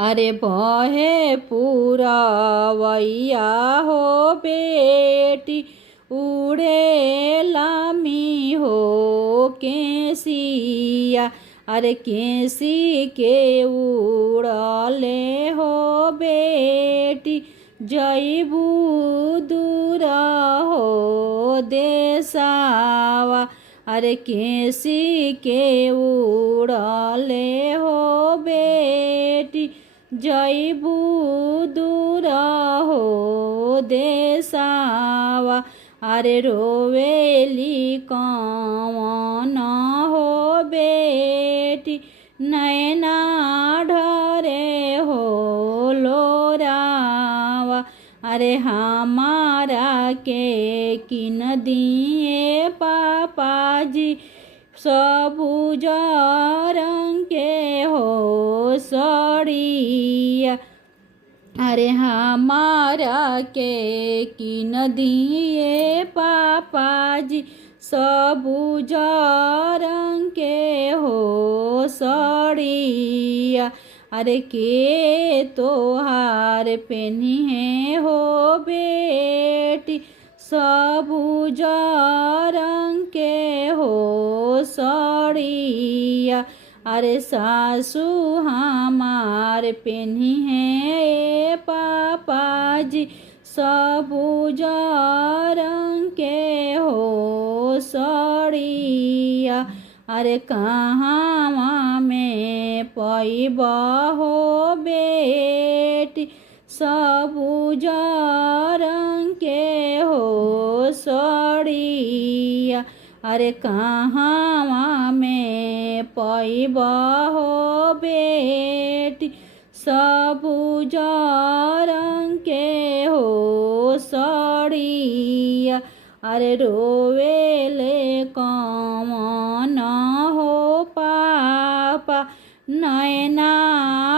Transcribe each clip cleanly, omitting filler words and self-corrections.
अरे बहे पुरवैया हो बेटी उड़े लामी हो केसिया। अरे केसी के उड़ले हो बेटी जैबू दूर हो देसावा। अरे केसी के उड़ले हो बेटी जैबू दूर हो देसावा। अरे रोवेली कौन हो बेटी नैना ढरे हो लोरावा। अरे हमारा के किन दिए पापा जी सबूज रंग के हो सड़िया। अरे हमारा के किन दिए पापा जी सबूज रंग के हो सड़िया। अरे के तोहार पेन्ही हो बेटी सबूज रंग के हो सड़िया। अरे सासू हमार पेन्ही है पापा जी सबूज रंग के हो सड़िया। अरे कहाँ में पैबा हो बेटी सबूज रंग के हो सड़िया। अरे कहाँ में पैबा हो बेटी सबूज रंग के हो सड़िया। अरे रोवेले कौन हो पापा नैना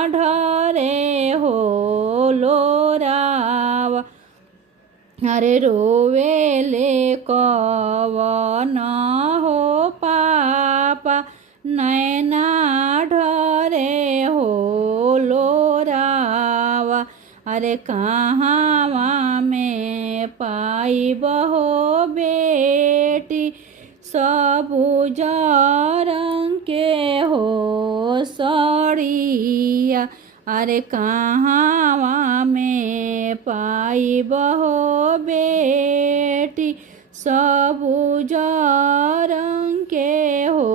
ढरे हो लोरावा। अरे रोवेले कौन हो पापा नैना ढरे हो लोरावा। अरे कहाँ में पाइब हो बेटी सबूज रंग के हो सड़िया। अरे कहाँ में पाइब हो बेटी सबूज रंग के हो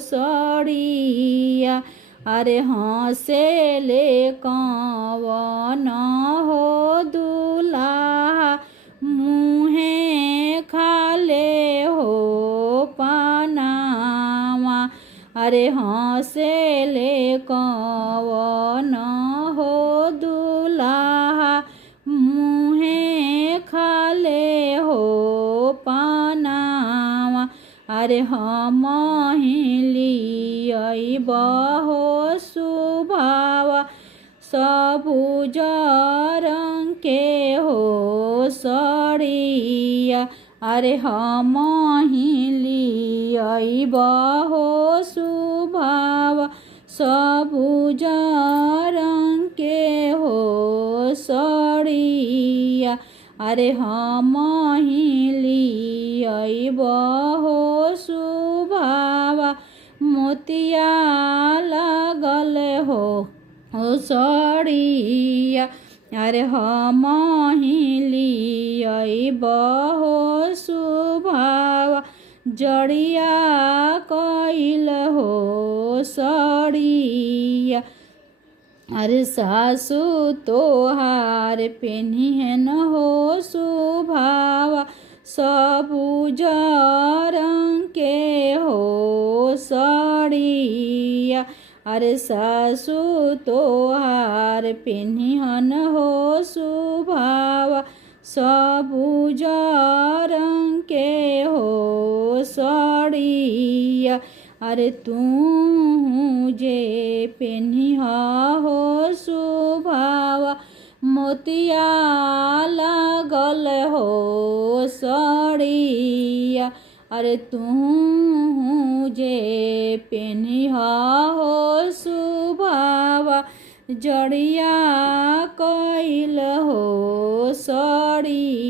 सड़िया। अरे हंसेले कौन हो दूल्हा मुँहे खाले हो पनावा। अरे हंसेले कौन हो दूल्हा मुँहे खाले हो पनावा। अरे हम लियब हो सुभावा सबूज रंग के हो सड़िया। अरे हम लियब हो सुभावा सबूज रंग के हो सड़िया। अरे हम लियब हो सुभावा मोतिया लागल हो सड़िया। अरे हम लियब हो सुभावा जड़िया कइल हो सड़िया। अरे सासू तोहार पेन्हिन हो सुभावा सबूज रंग के हो सड़िया। अरे सासू तोहार पेन्हिन हो सुभावा सबूज रंग के हो सड़िया। अरे तू जे पेन्हिया हो सुभावा मोतिया लागल हो सड़िया। अरे तू जे पेन्हिया हो सुभावा जड़िया कइल हो सड़िया।